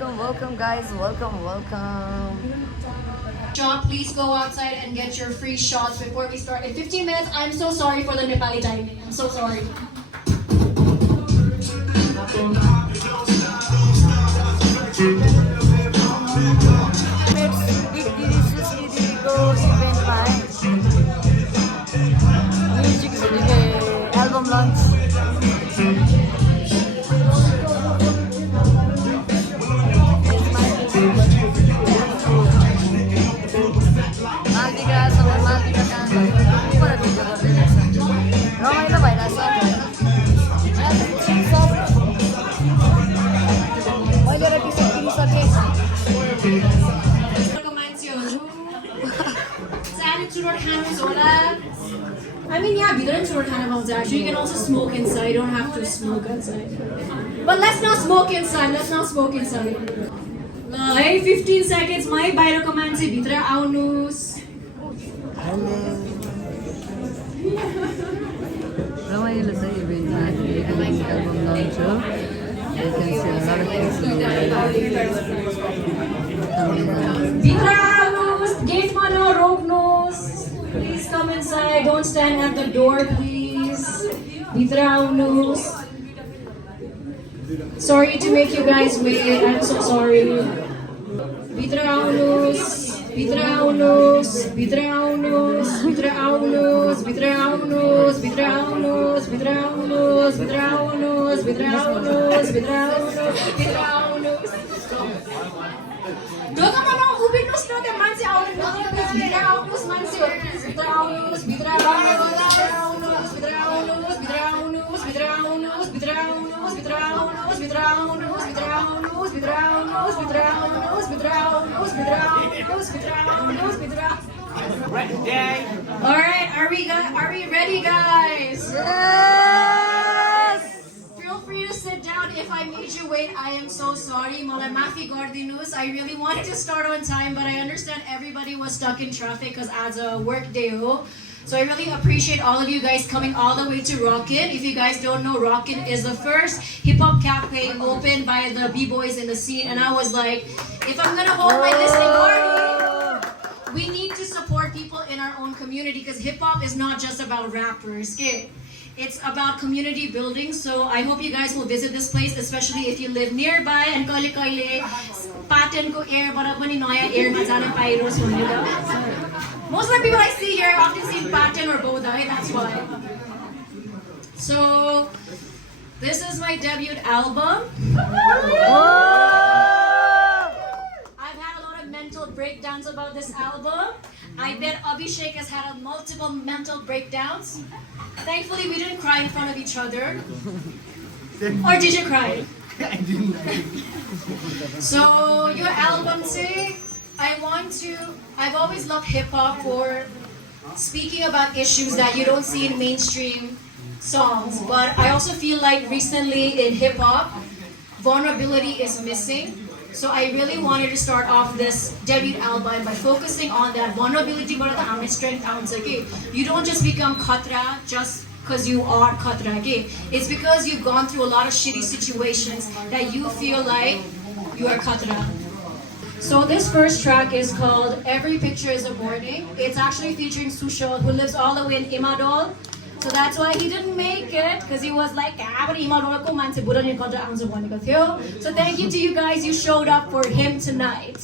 welcome guys, welcome. Shot, please go outside and get your free shots before we start in 15 minutes. I'm so sorry for the Nepali timing. I'm so sorry. Music album launch. रमाइलो भइरहेछ मैले र T-shirt किनिसकेँ I mean, yeah, we don't sort of actually. You can also smoke inside. You don't have to smoke outside. But let's not smoke inside. Let's not smoke inside. Hey, 15 seconds. My बाहिरको मान्छे भित्र आउनुस्. रमाइलो छ इभेन्टमा album lunch हो भित्र आउनुस्. गेटमा नरोक्नुस्. Please come inside. Don't stand at the door, please. भित्र आउनुस्. Sorry to make you guys wait. I'm so sorry. भित्र आउनुस्. भित्र आउनुस्. भित्र आउनुस्. भित्र आउनुस्. भित्र आउनुस्. भित्र आउनुस्. भित्र आउनुस्. भित्र आउनुस्. भित्र आउनुस्. भित्र आउनुस्. भित्र आउनुस्. ढोकामा नउभिनुहोस् न त्यहाँ मान्छे आउनुहुन्छ. भित्र आउनुहोस् मान्छेहरू. भित्र आउनुहोस्. भित्र आउनुहोस्. भित्र आउनुहोस्. भित्र आउनुहोस्. भित्र आउनुहोस्. भित्र आउनुहोस्. भित्र आउनुहोस्. भित्र आउनुहोस्. भित्र आउनुहोस्. भित्र आउनुहोस्. भित्र आउनुहोस्. भित्र आउनुहोस्. भित्र आउनुहोस्. भित्र आउनुहोस्. भित्र All right, are we ready, guys? Yes! Feel free to sit down. If I made you wait, I am so sorry. Malai maafi gardinus. I really wanted to start on time, but I understand everybody was stuck in traffic because as a work day. So I really appreciate all of you guys coming all the way to Rockin'. If you guys don't know, Rockin' is the first hip-hop cafe opened by the b-boys in the scene. And I was like, if I'm gonna hold my listening party, we need to support people in our own community because hip-hop is not just about rappers. Okay? It's about community building. So I hope you guys will visit this place, especially if you live nearby. And kaile Pattern ko air bara pani naya air ma jana pairos bhanera. Most of the people I see here often see Pattern or Bodha, that's why. So, this is my debut album. I've had a lot of mental breakdowns about this album. I bet Abhishek has had multiple mental breakdowns. Thankfully, we didn't cry in front of each other. Or did you cry? I didn't. So, your album say, I've always loved hip-hop for speaking about issues that you don't see in mainstream songs, but I also feel like recently in hip-hop, vulnerability is missing. So I really wanted to start off this debut album by focusing on that vulnerability, but the strength. You don't just become khatra just because you are khatra. It's because you've gone through a lot of shitty situations that you feel like you are khatra. So this first track is called Every Picture is a Warning. It's actually featuring Sushil, who lives all the way in Imadol. So that's why he didn't make it, because he was like, so thank you to you guys, you showed up for him tonight.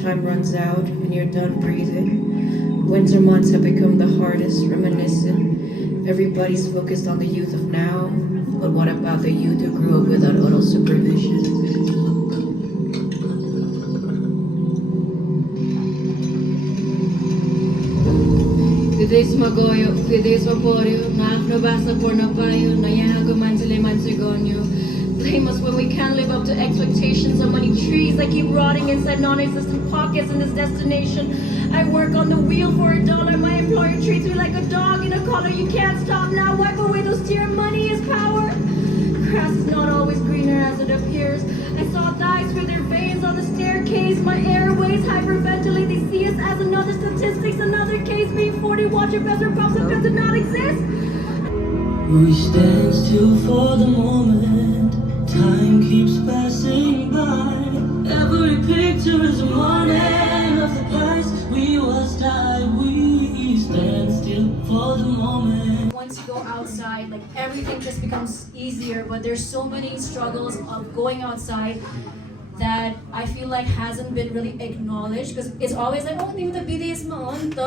Time runs out and you're done breathing. Winter months have become the hardest, reminiscent. Everybody's focused on the youth of now, but what about the youth who grew up without adult supervision? विदेशमा गयो विदेशमा पर्यो न आफ्नो भाषा पढ्न पायो न यहाँको मान्छेले मान्छे गर्यो. Blame us when we can't live up to expectations. So many trees that keep rotting inside non-existent pockets in this destination. I work on the wheel for $1. My employer treats me like a dog in a collar. You can't stop now. Wipe away those tears. Money is power. Grass is not always greener as it appears. I saw thighs for their veins on the staircase. My airways hyperventilate. They see us as another statistics, another case. Being 40, watch your best props appear to not exist. We stand still for the moment. Time keeps passing by. Every picture is a warning of the price we was died. We stand still for the moment. Once you go outside, like everything just becomes easier, but there's so many struggles of going outside that I feel like hasn't been really acknowledged, because it's always like, oh, tiमी त विदेशमा हो नि त,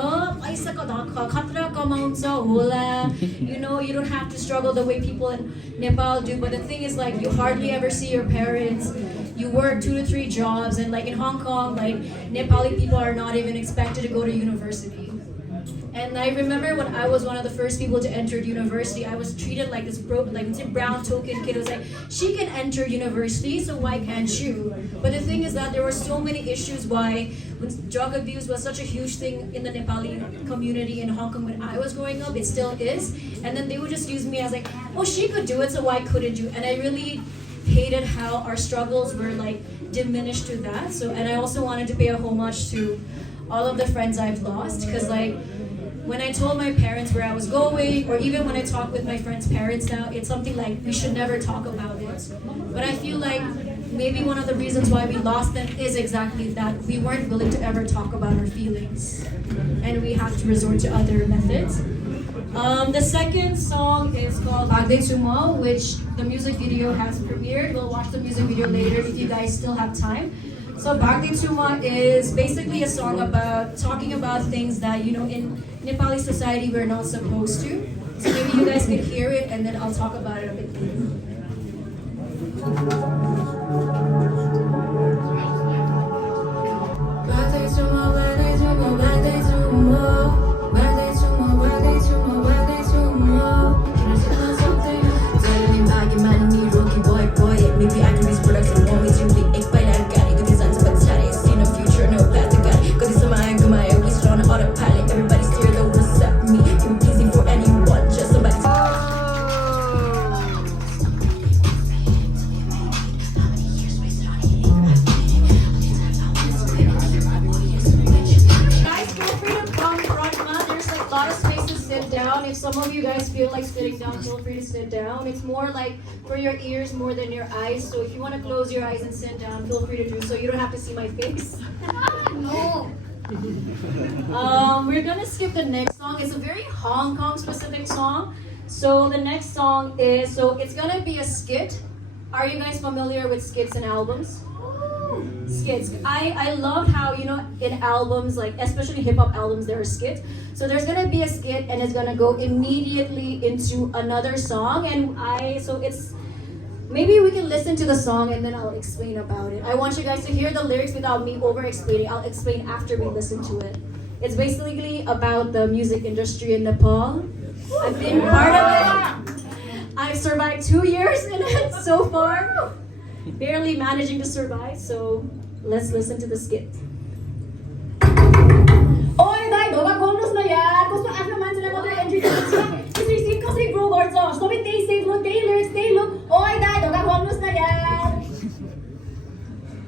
पैसाको खतरा कमाउँछ होला. You know, you don't have to struggle the way people in Nepal do, but the thing is like you hardly ever see your parents. You work 2 to 3 jobs, and like in Hong Kong, like Nepali people are not even expected to go to university. And I remember when I was one of the first people to enter university, I was treated like this brown token kid. It was like, she can enter university, so why can't you? But the thing is that there were so many issues why when drug abuse was such a huge thing in the Nepali community in Hong Kong when I was growing up, it still is. And then they would just use me as like, oh, she could do it, so why couldn't you? And I really hated how our struggles were like diminished to that. So, and I also wanted to pay a homage to all of the friends I've lost, because like, when I told my parents where I was going, or even when I talk with my friends' parents now, it's something like we should never talk about it. But I feel like maybe one of the reasons why we lost them is exactly that we weren't willing to ever talk about our feelings, and we have to resort to other methods. The second song is called Bagde Chuma, which the music video has premiered. We'll watch the music video later if you guys still have time. So Bagde Chuma is basically a song about talking about things that, you know, in Nepali society we're not supposed to. So maybe you guys could hear it and then I'll talk about it a bit later. Bagde Chuma, Bagde Chuma, Bagde Chuma, Bagde Chuma, Bagde Chuma, Bagde Chuma. Can I tell you something? Tell me about your man, me, rookie boy. Maybe I can be products and want me to be explained. See no future, no path to God. Cause it's a mind, come on, we still on autopilot. Everybody steer the what's up me. You pleasing for anyone, just somebody. Guys, feel free to come front, man. There's like a lot of space to sit down. If some of you guys feel like sitting down, feel free to sit down. It's more like for your ears more than your eyes. So if you want to close your eyes and sit down, feel free to do so. You don't have to see my face. No. We're gonna skip the next song. It's a very Hong Kong specific song. So the next song is, so it's gonna be a skit. Are you guys familiar with skits and albums? Skits. I loved how, you know, in albums, like especially hip hop albums, there are skits. So there's gonna be a skit and it's gonna go immediately into another song. And so it's, maybe we can listen to the song and then I'll explain about it. I want you guys to hear the lyrics without me over explaining. I'll explain after we listen to it. It's basically about the music industry in Nepal. I've been part of it. I've survived 2 years in it so far. Barely managing to survive, so let's listen to the skit. Oi, dai, ढोका खोल्नुस् न यार, कस्तो आफ्नो मान्छेलाई मात्रै entry दिन्छ। त्यसरी सिन कसरी ग्रो गर्छ? सबै त्यही सेभ लो, त्यही लिरिक्स, त्यही लुक। ओइ दाइ, ढोका खोल्नुस् न यार।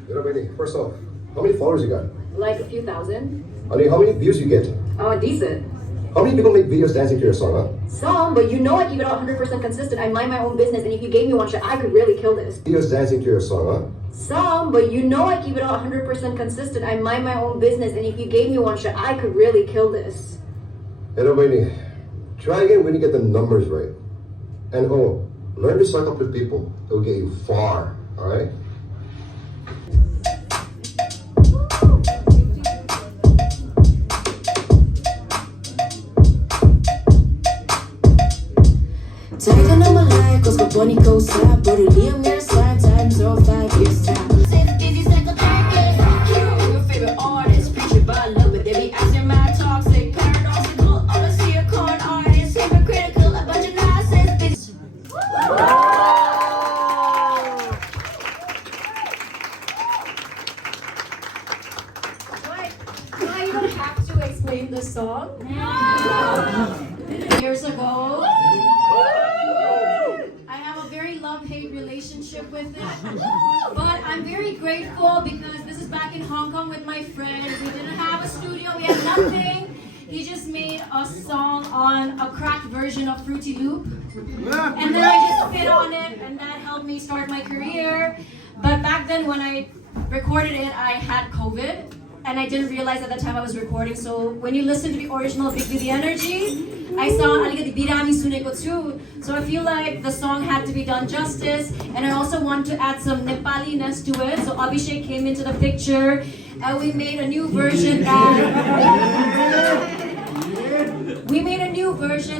You know, Benny, first off, how many followers you got? Like a few thousand. I mean, how many views you get? Oh, decent. How many people make videos dancing to your song, huh? Some, but you know I keep it 100% consistent. I mind my own business, and if you gave me one shot, I could really kill this. Videos dancing to your song, huh? Some, but you know I keep it 100% consistent. I mind my own business, and if you gave me one shot, I could really kill this. You know, Benny, try again when you get the numbers right. And oh, learn to suck up to people. It'll get you far, alright? Take another life, cause the bunny goes sad. But it'll be a mere slide time, 05 years time. Your favorite artist, preaching by love, but they be acting mad toxic, paradoxical. Honestly, a con artist, hypocritical, a bunch of nonsense. Why you don't have to explain the song? Years ago, I have a very love-hate relationship with it. But I'm very grateful because this is back in Hong Kong with my friend. We didn't have a studio, we had nothing. He just made a song on a cracked version of Fruity Loop. And then I just spit on it and that helped me start my career. But back then when I recorded it, I had COVID. And I didn't realize at the time I was recording. So when you listen to the original Big Didi Energy, I saw aligati birami suneko too. So I feel like the song had to be done justice. And I also want to add some Nepali-ness to it. So Abhishek came into the picture. And we made a new version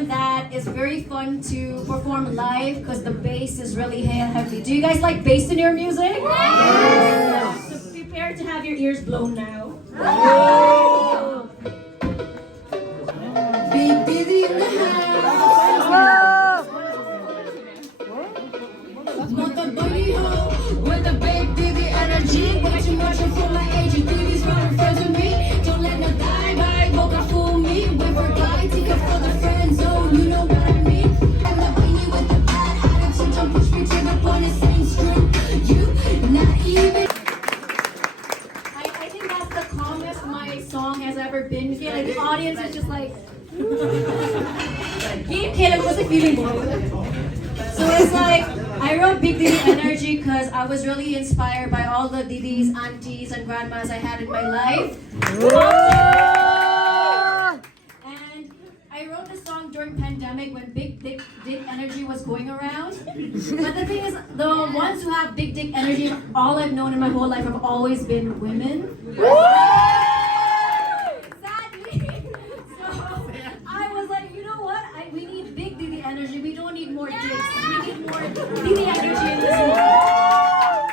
that is very fun to perform live because the bass is really heavy. Do you guys like bass in your music? Yes. So prepare to have your ears blown now. Big Didi in the house. Mother bunny ho with the Big Didi energy. Way too much for my age. You Didi's running friends with me. Don't let no die by boca fool me. Wait for guy, take it for the friend zone. You know what I mean? I'm the bunny with the bad attitude. Don't push me to the point. It seems true. You not even. I think that's the calmest my song has ever been. Feel like the audience is just like. Keep killing was a feeling boy. So it's like I wrote Big Didi Energy because I was really inspired by all the Didis, aunties, and grandmas I had in my life. And I wrote this song during pandemic when Big Dick Energy was going around. But the thing is, the ones who have Big Dick Energy, all I've known in my whole life have always been women. We need Big Didi Energy. We don't need more dicks. We need more Didi Energy in this world.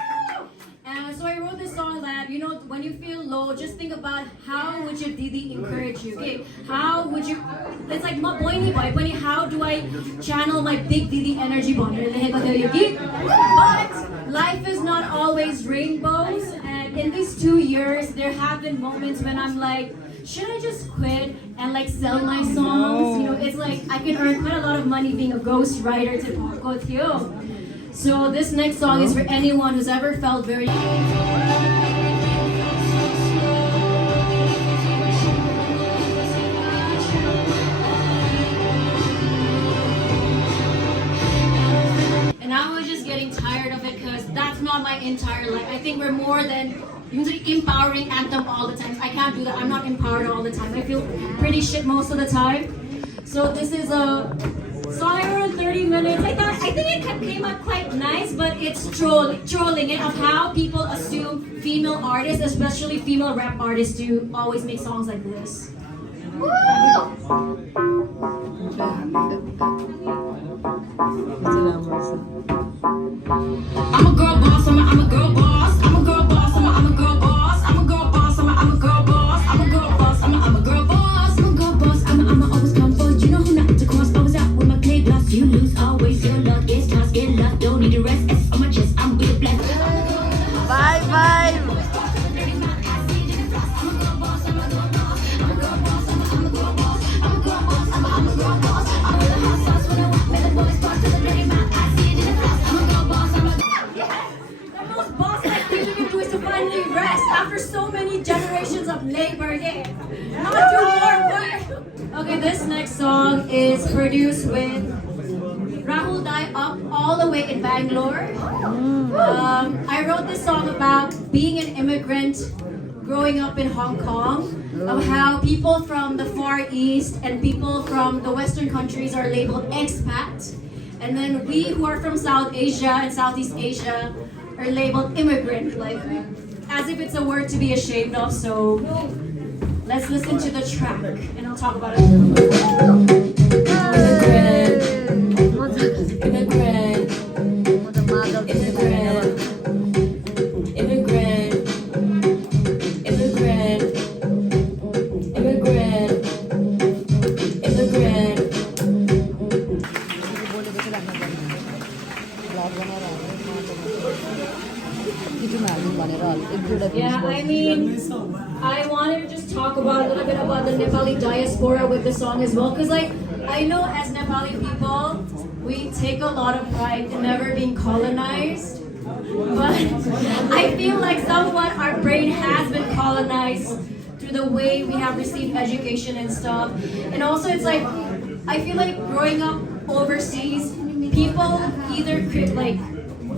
And so I wrote this song that, you know, when you feel low, just think about how would your Didi encourage you. Okay, how would you? It's like my boy ni boy. How do I channel my Big Didi Energy? But life is not always rainbows. And in these 2 years, there have been moments when I'm like, should I just quit and like sell my songs? You know, it's like I can earn quite a lot of money being a ghost writer to Poko Theo. So this next song is for anyone who's ever felt very. And I was just getting tired of it because that's not my entire life. I think we're more than usually empowering anthem all the time. I can't do that. I'm not empowered all the time. I feel pretty shit most of the time. So this is a song I wrote in 30 minutes. I think it came out quite nice, but it's trolling it of how people assume female artists, especially female rap artists, to always make songs like this. I'm a girl boss. I'm a girl boss. I'm a girl boss. I'm a girl boss. I'm a girl boss. I'm a girl boss. I'm a girl boss. I'm a girl boss. I'm a girl boss. I'm always come first. You know who not to cross. Always out with my play blast. You lose always. Your luck is toss. Get luck. Don't need to rest. S on my chest. I'm with a blast. Bye bye. After so many generations of labor, yeah, not do more work. Okay, this next song is produced with Rahul Dai up all the way in Bangalore. I wrote this song about being an immigrant growing up in Hong Kong, of how people from the Far East and people from the Western countries are labeled expat, and then we who are from South Asia and Southeast Asia are labeled immigrant, like as if it's a word to be ashamed of. So let's listen to the track and I'll talk about it. Immigrant. Yeah, I mean, I wanted to just talk about a little bit about the Nepali diaspora with the song as well, because like, I know as Nepali people, we take a lot of pride in never being colonized, but I feel like somewhat our brain has been colonized through the way we have received education and stuff. And also it's like, I feel like growing up overseas, people either like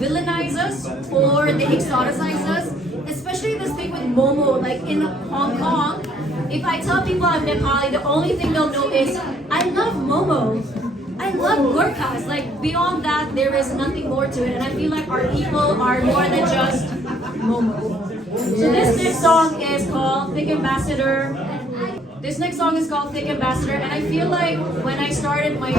villainize us or they exoticize us, especially this thing with Momo, like in Hong Kong, if I tell people I'm Nepali, the only thing they'll know is I love Momo. I love Gurkhas. Like beyond that, there is nothing more to it. And I feel like our people are more than just Momo. So this next song is called Thick Ambassador. This next song is called Thick Ambassador, and I feel like when I started my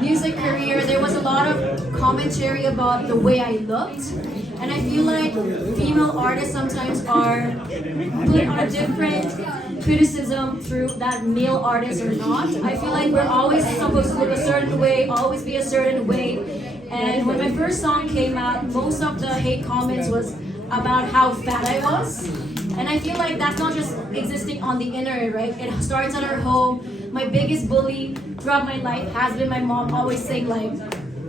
music career, there was a lot of commentary about the way I looked. And I feel like female artists sometimes are put on a different criticism through that male artists or not. I feel like we're always supposed to look a certain way, always be a certain way. And when my first song came out, most of the hate comments was about how fat I was. And I feel like that's not just existing on the internet, right? It starts at our home. My biggest bully throughout my life has been my mom, always saying like,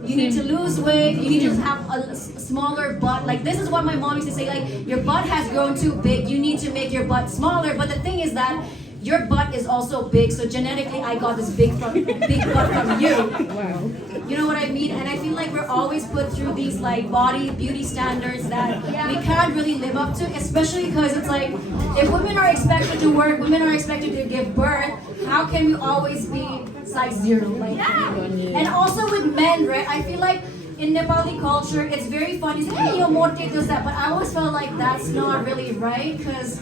you need to lose weight, you need to have a smaller butt. Like this is what my mom used to say, like your butt has grown too big, you need to make your butt smaller. But the thing is that your butt is also big, so genetically I got this big butt from you. Wow. You know what I mean? And I feel like we're always put through these like body beauty standards that we can't really live up to, especially because it's like if women are expected to work, women are expected to give birth, how can we always be size 0? Like, and also with men, right? I feel like in Nepali culture, it's very funny. Say, hey, you're more does that, but I always felt like that's not really right because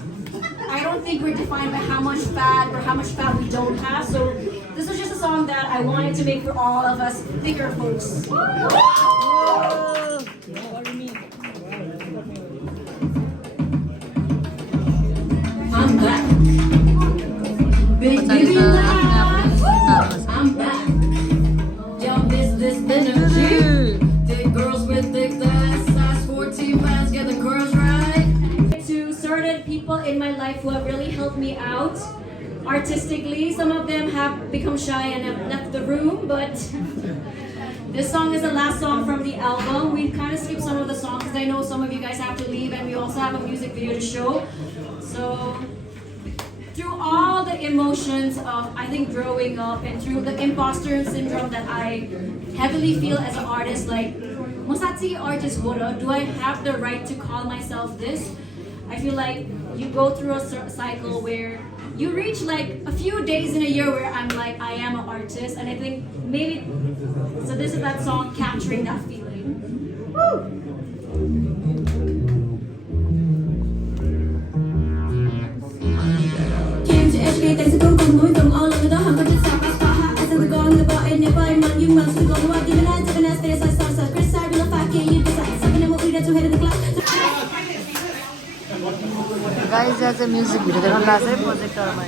I don't think we're defined by how much fat or how much fat we don't have. So this was just a song that I wanted to make for all of us thicker folks. I'm back. Big baby laugh. I'm back. Y'all miss this energy. Thick girls with thick thighs, size 14 pounds, get the girls right. To certain people in my life who have really helped me out artistically. Some of them have become shy and have left the room, but this song is the last song from the album. We kind of skipped some of the songs because I know some of you guys have to leave and we also have a music video to show. So through all the emotions of I think growing up and through the imposter syndrome that I heavily feel as an artist, like Mosatsi artist Wora, do I have the right to call myself this? I feel like you go through a cycle where you reach like a few days in a year where I'm like, I am an artist, and I think maybe, so this is that song capturing that feeling. Woo! Came to educate, thanks to Google, moving from all over the home, but it's up, as in the going, the bar, and never mind, you must go, what given as if an ass, there's a sauce, Chris, I real 5K, you decide, 7 and what we got to head in the clock. Guys आज चाहिँ music video देखाउन लाग्छ है प्रोजेक्टरमा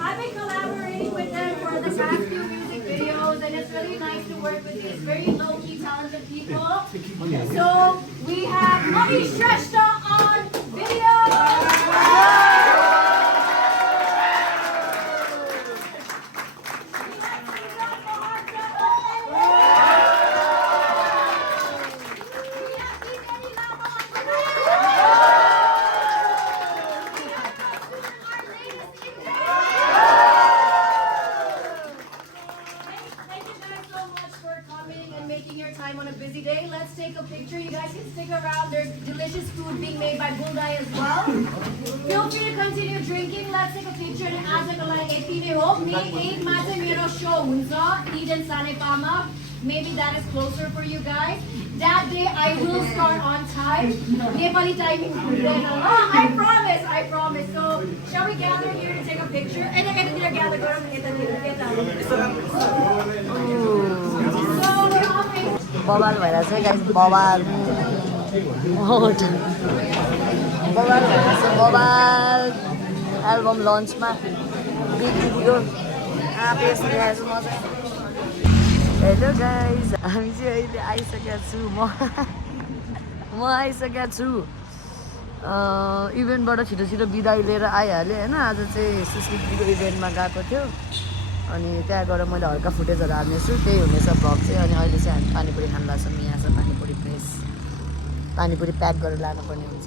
I've been collaborating with them for the past few music videos, and it's really nice to work with these very low-key talented people. So we have Money Shrestha on video. Thank you guys so much for coming and making your time on a busy day. Let's take a picture. You guys can stick around. There's delicious food being made by Buldai as well. Feel free to continue drinking. Let's take a picture. And as a May 8 मा चाहिँ मेरो show हुन्छ Eden Sanepama. Maybe that is closer for you guys. That day I will start on time. Nepali timing हुँदैन ल. I promise. So shall we gather here to take a picture? And then यतातिर gather गरौँ बवाल भइरहेछ guys बवाल भइरहेछ बवाल album लन्चमा big video pace गरिरहेछु म चाहिँ हेलो गाइस हामी चाहिँ अहिले आइसकेका छु म आइसकेका छु इभेन्टबाट छिटो छिटो बिदाई लिएर आइहालेँ होइन आज चाहिँ सुश्रीको इभेन्टमा गएको थियो अनि त्यहाँ गएर मैले हल्का फुटेजहरू हाल्नेछु त्यही हुनेछ भ्लग चाहिँ अनि अहिले चाहिँ हामी पानीपुरी खान लाग्छौँ यहाँ छ पानीपुरी प्लेस पानीपुरी प्याक गरेर लानुपर्ने हुन्छ